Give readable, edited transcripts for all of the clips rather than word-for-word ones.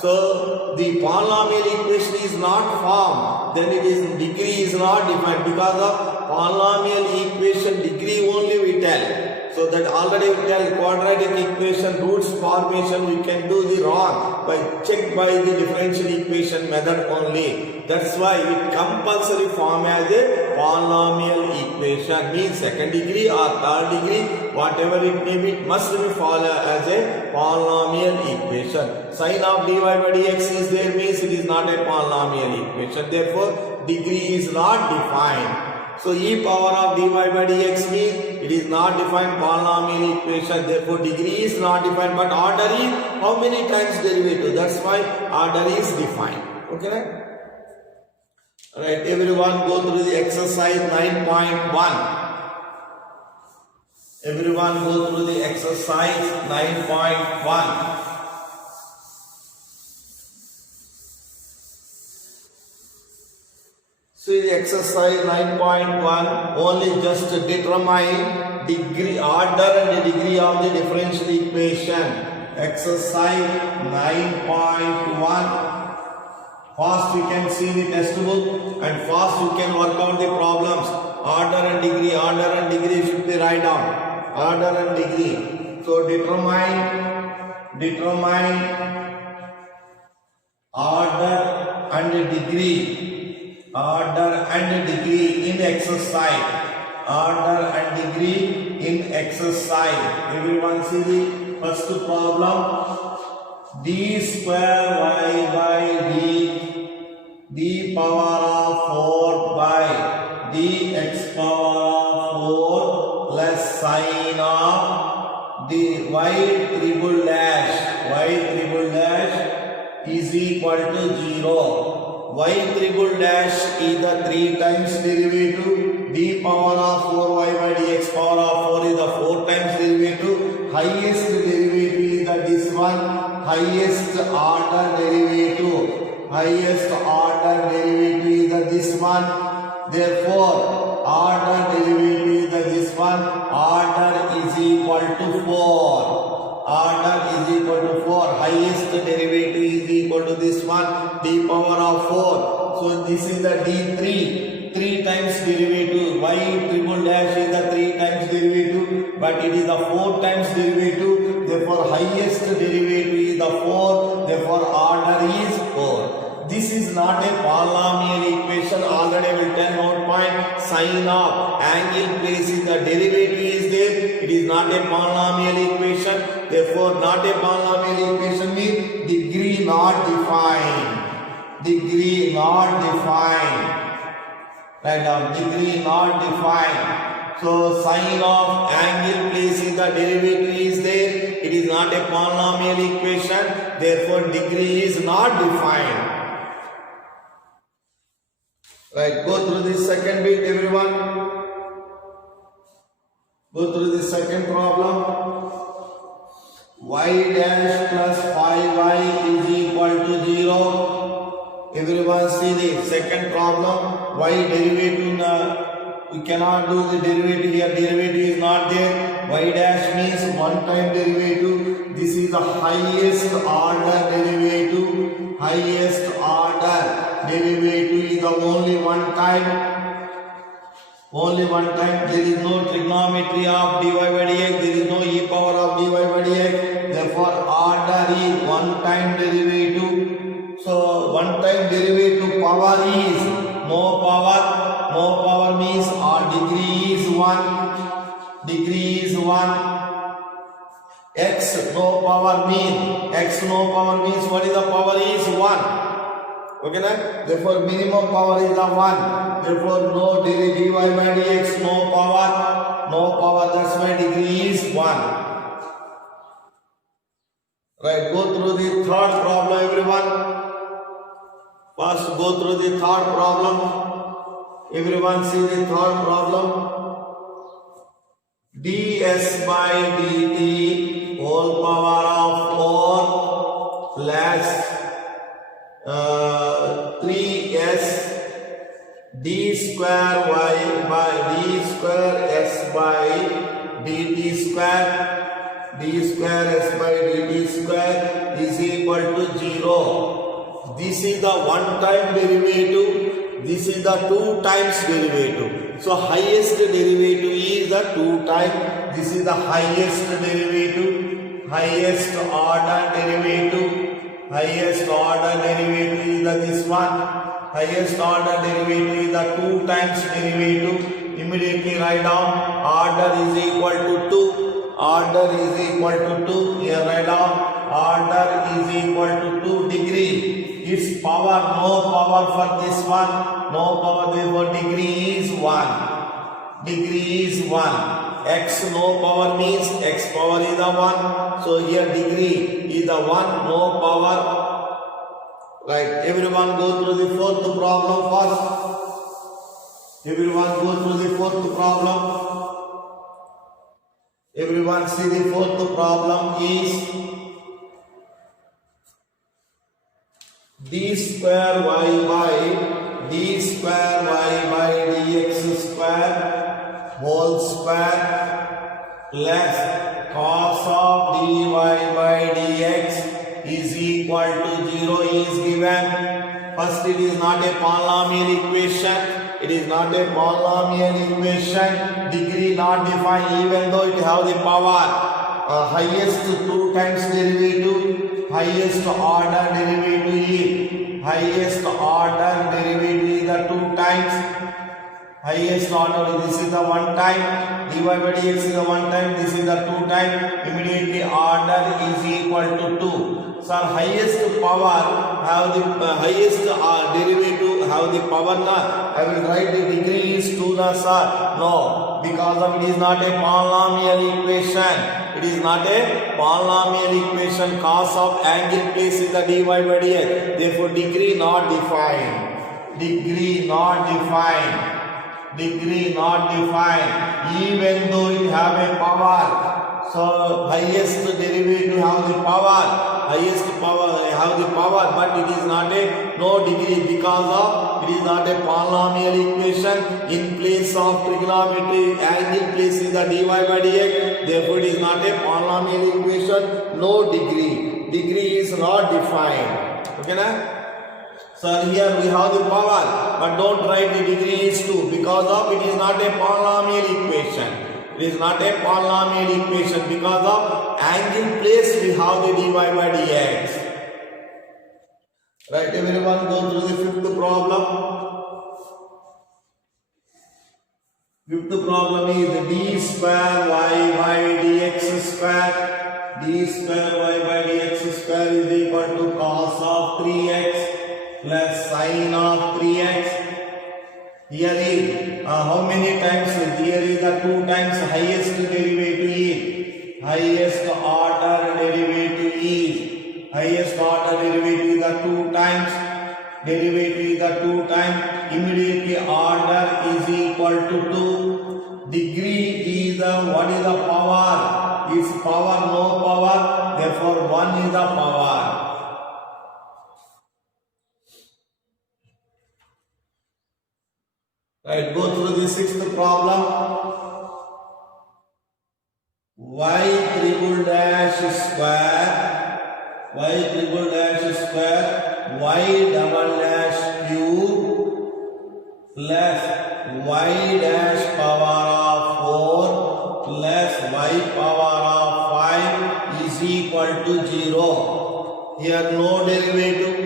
So the polynomial equation is not formed, then it is degree is not defined, because of polynomial equation degree only we tell. So that already we tell quadratic equation roots formation we can do the wrong by check by the differential equation method only. That's why it compulsory form as a polynomial equation, means second degree or third degree, whatever it may be, it must be follow as a polynomial equation. Sin of dy by dx is there, means it is not a polynomial equation. Therefore, degree is not defined. So e power of dy by dx means it is not defined polynomial equation. Therefore, degree is not defined, but order is how many times derivative. That's why order is defined. Okay, right? Alright, everyone go through the exercise 9.1. Everyone go through the exercise 9.1. See the exercise 9.1, only just determine degree, order and degree of the differential equation. Exercise 9.1. Fast you can see the textbook and fast you can work out the problems. Order and degree should be write down. Order and degree. So determine order and degree. Order and degree in exercise. Order and degree in exercise. Everyone see the first problem. D square y by d power of 4 by dx power of 4 plus sine of the y triple dash is equal to 0. Y triple dash is the 3 times derivative. D power of 4y by dx power of 4 is the 4 times derivative. Highest derivative is the this one. Highest order derivative. Highest order derivative is the this one. Therefore, order derivative is the this one. Order is equal to 4. Order is equal to 4. Highest derivative is equal to this one. D power of 4. So this is the D3. 3 times derivative. Y triple dash is the 3 times derivative, but it is the 4 times derivative. Therefore, highest derivative is the 4. Therefore, order is 4. This is not a polynomial equation. Already I will tell note point. Sine of angle place in the derivative is there. It is not a polynomial equation. Therefore, not a polynomial equation means degree not defined. Degree not defined. Right now, degree not defined. So, sine of angle place in the derivative is there. It is not a polynomial equation. Therefore, degree is not defined. Right, go through this second bit, everyone. Go through the second problem. Y dash plus 5y is equal to 0. Everyone see the second problem. Y derivative, we cannot do the derivative here. Derivative is not there. Y dash means one time derivative. This is the highest order derivative. Highest order derivative is the only one time. Only one time. There is no trigonometry of dy by dx. There is no e power of dy by dx. Therefore, order is one time derivative. So, one time derivative power is no power. No power means our degree is 1. Degree is 1. X no power means what is the power is 1. Okay, na? Therefore, minimum power is the 1. Therefore, no dy by dx, no power. No power, that's why degree is 1. Right, go through the third problem, everyone. First, go through the third problem. Everyone see the third problem. ds by dt whole power of 4 plus 3s d square y by d square s by dt square. d square s by dt square is equal to 0. This is the one time derivative. This is the two times derivative. So highest derivative is the two time. This is the highest derivative. Highest order derivative. Highest order derivative is the this one. Highest order derivative is the two times derivative. Immediately write down order is equal to 2. Order is equal to 2. Here write down order is equal to 2 degree. Its power, no power for this one. No power, therefore degree is 1. Degree is 1. X no power means x power is the 1. So here degree is the 1, no power. Right. Everyone go through the fourth problem first. Everyone go through the fourth problem. Everyone see the fourth problem is d square y by dx square whole square plus cos of dy by dx is equal to 0 is given. First, it is not a polynomial equation. It is not a polynomial equation. Degree not defined even though it have the power. Highest two times derivative. Highest order derivative is. Highest order derivative is the two times. Highest order, this is the one time. Dy by dx is the one time. This is the two time. Immediately order is equal to 2. So highest power have the highest derivative have the power na. I will write the degree is 2 na sir. No, because of it is not a polynomial equation. It is not a polynomial equation. Cos of angle place is the dy by dx. Therefore degree not defined. Degree not defined. Degree not defined. Even though it have a power. So highest derivative have the power. Highest power have the power, but it is not a no degree because of it is not a polynomial equation. In place of trigonometry angle place is the dy by dx. Therefore it is not a polynomial equation. No degree. Degree is not defined. Okay na? So here we have the power, but don't write the degree is 2 because of it is not a polynomial equation. It is not a polynomial equation because of angle place we have the dy by dx. Right, everyone go through the fifth problem. Fifth problem is d square y by dx square. D square y by dx square is equal to cos of 3x plus sine of 3x. Here is how many times? Here is the two times highest derivative is. Highest order derivative is. Highest order derivative is the two times. Derivative is the two times. Immediately order is equal to 2. Degree is the what is the power? Is power no power? Therefore 1 is the power. Right, go through the sixth problem. Y triple dash square, y triple dash square, y double dash cube plus y dash power of 4 plus y power of 5 is equal to 0. Here no derivative,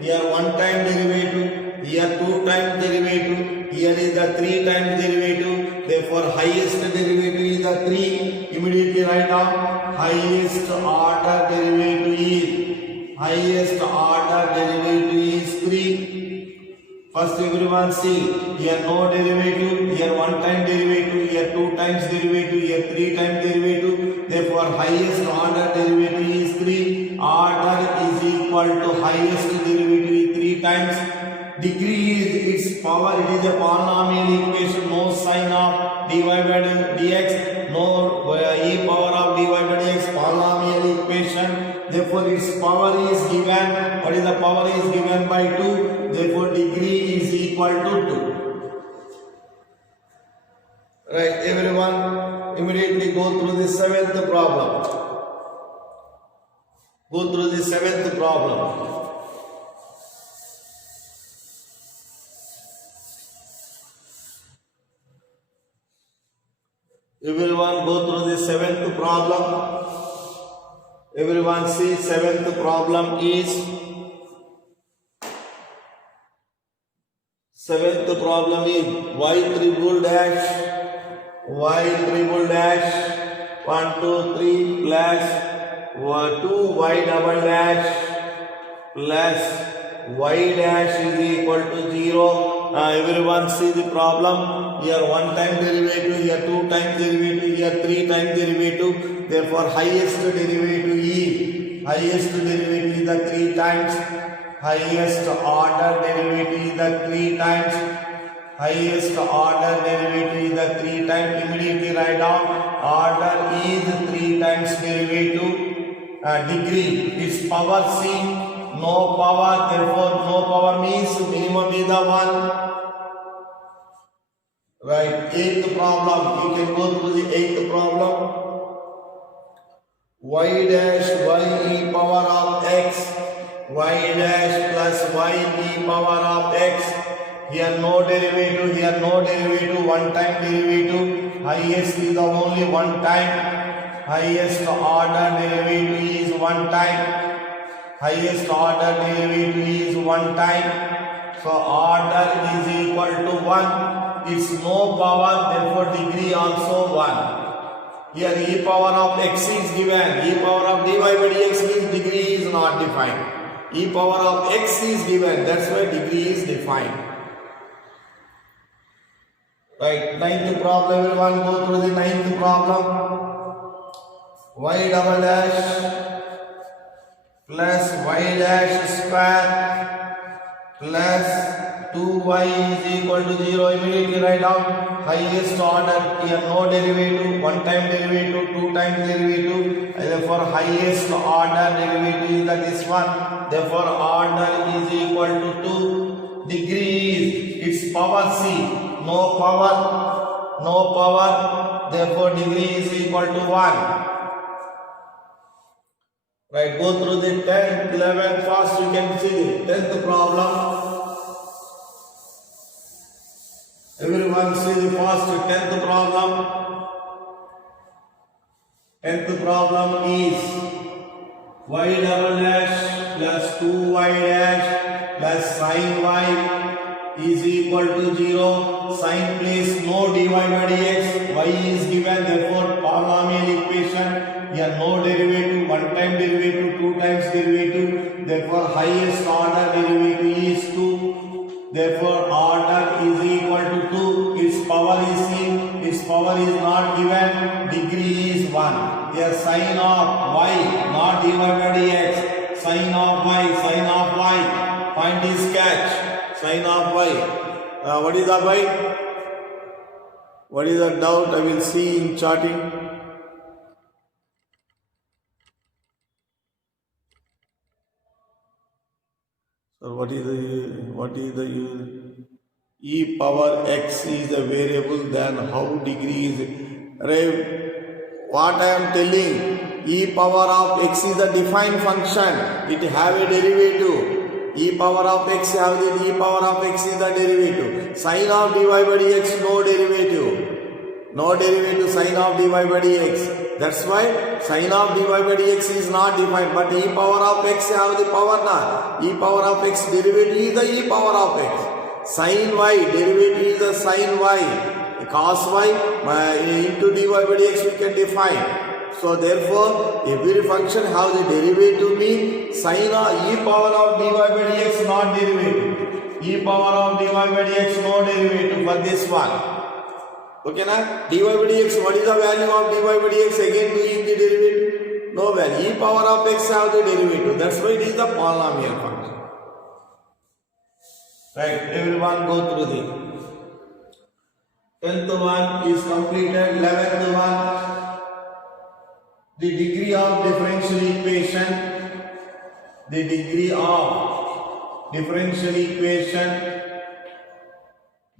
here one time derivative, here two time derivative. Here is the 3 times derivative. Therefore, highest derivative is the 3. Immediately write down highest order derivative is. Highest order derivative is 3. First, everyone see. Here no derivative. Here one time derivative. Here 2 times derivative. Here 3 times derivative. Therefore, highest order derivative is 3. Order is equal to highest derivative is 3 times. Degree is its power. It is a polynomial equation. No sign of dy by dx. No e power of dy by dx. Polynomial equation. Therefore, its power is given. What is the power is given by 2. Therefore, degree is equal to 2. Right, everyone. Immediately go through the seventh problem. Go through the seventh problem. Everyone go through the seventh problem. Everyone see seventh problem is y triple dash 1 2 3 plus 2y double dash plus y dash is equal to 0. Everyone see the problem. Here one time derivative, here two times derivative, here three times derivative. Therefore highest derivative is the 3 times. Highest order derivative is the 3 times. Highest order derivative is the 3 times. Immediately write down. Order is 3 times derivative. Degree is power c. No power. Therefore no power means minimum is the 1. Right. Eighth problem. You can go through the eighth problem. Y dash y e power of x. Y dash plus y e power of x. Here no derivative, here no derivative, one time derivative. Highest is the only one time. Highest order derivative is one time. Highest order derivative is one time. So order is equal to 1. It's no power, therefore degree also 1. Here e power of x is given. E power of dy by dx means degree is not defined. E power of x is given, that's why degree is defined. Right, ninth problem, everyone go through the ninth problem. Y double dash plus y dash square plus 2y is equal to 0. Immediately write down. Highest order, here no derivative, one time derivative, two times derivative. Therefore highest order derivative is this one. Therefore order is equal to 2. Degree is its power c. No power. Therefore degree is equal to 1. Right, go through the 10th, 11th, first you can see the 10th problem. Everyone see the first 10th problem. 10th problem is y double dash plus 2y dash plus sin y is equal to 0. Sin place no dy by dx. Y is given, therefore polynomial equation. Here no derivative, one time derivative, two times derivative. Therefore highest order derivative is 2. Therefore order is equal to 2. Its power is c. Its power is not given. Degree is 1. Here sin of y, not dy by dx. Sin of y. Point is catch. Sin of y. What is the y? What is the doubt? I will see in charting. So what is the e power x is a variable, then how degree is what I am telling, e power of x is a defined function, it have a derivative. E power of x have the e power of x is the derivative. Sin of dy by dx no derivative. No derivative sin of dy by dx. That's why sin of dy by dx is not defined, but e power of x have the power na. E power of x derivative is the e power of x. Sin y derivative is the sin y. Cos y into dy by dx we can define. So therefore every function have the derivative means sin of e power of dy by dx not derivative. E power of dy by dx no derivative for this one. Okay na? Dy by dx, what is the value of dy by dx? Again we use the derivative. No value. E power of x have the derivative. That's why it is the polynomial function. Right. Everyone go through the 10th one is completed. 11th one. The degree of differential equation. The degree of differential equation.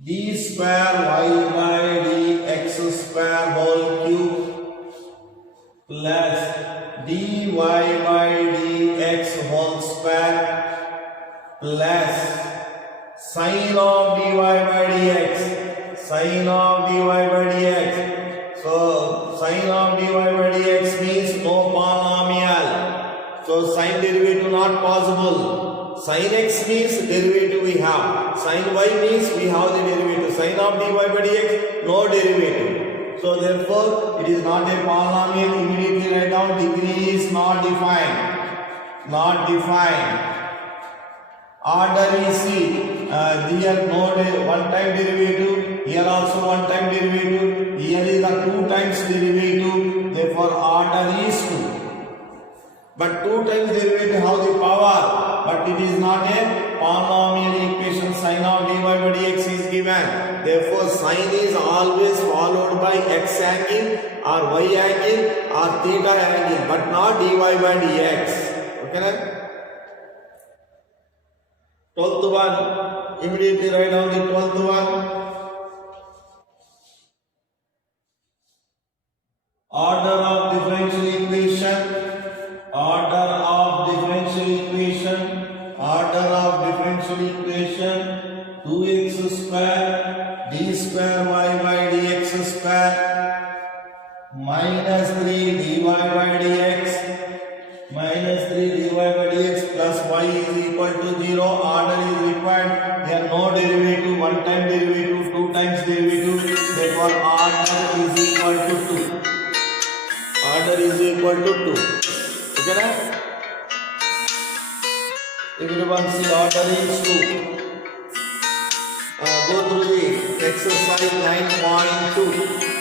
D square y by dx square whole cube plus dy by dy square plus sin of dy by dx. Sin of dy by dx. So sin of dy by dx means no polynomial. So sin derivative not possible. Sin x means derivative we have. Sin y means we have the derivative. Sin of dy by dx, no derivative. So therefore it is not a polynomial. Immediately write down degree is not defined. Not defined. Order is C. Here no one time derivative. Here also one time derivative. Here is the two times derivative. Therefore order is 2. But two times derivative have the power. But it is not a polynomial equation. Sin of dy by dx is given. Therefore sin is always followed by x angle or y angle or theta angle, but not dy by dx. Okay na? 12th one. Immediately write down the 12th one. Order of differential equation. Order of differential equation. Order of differential equation. 2x square d square y by dx square minus 3 dy by dx minus 3 dy by dx plus y is equal to 0. Order is required. Here no derivative, one time derivative, two times derivative. Therefore order is equal to 2. Order is equal to 2. Okay na? Everyone see order is 2. Go through the exercise 9.2.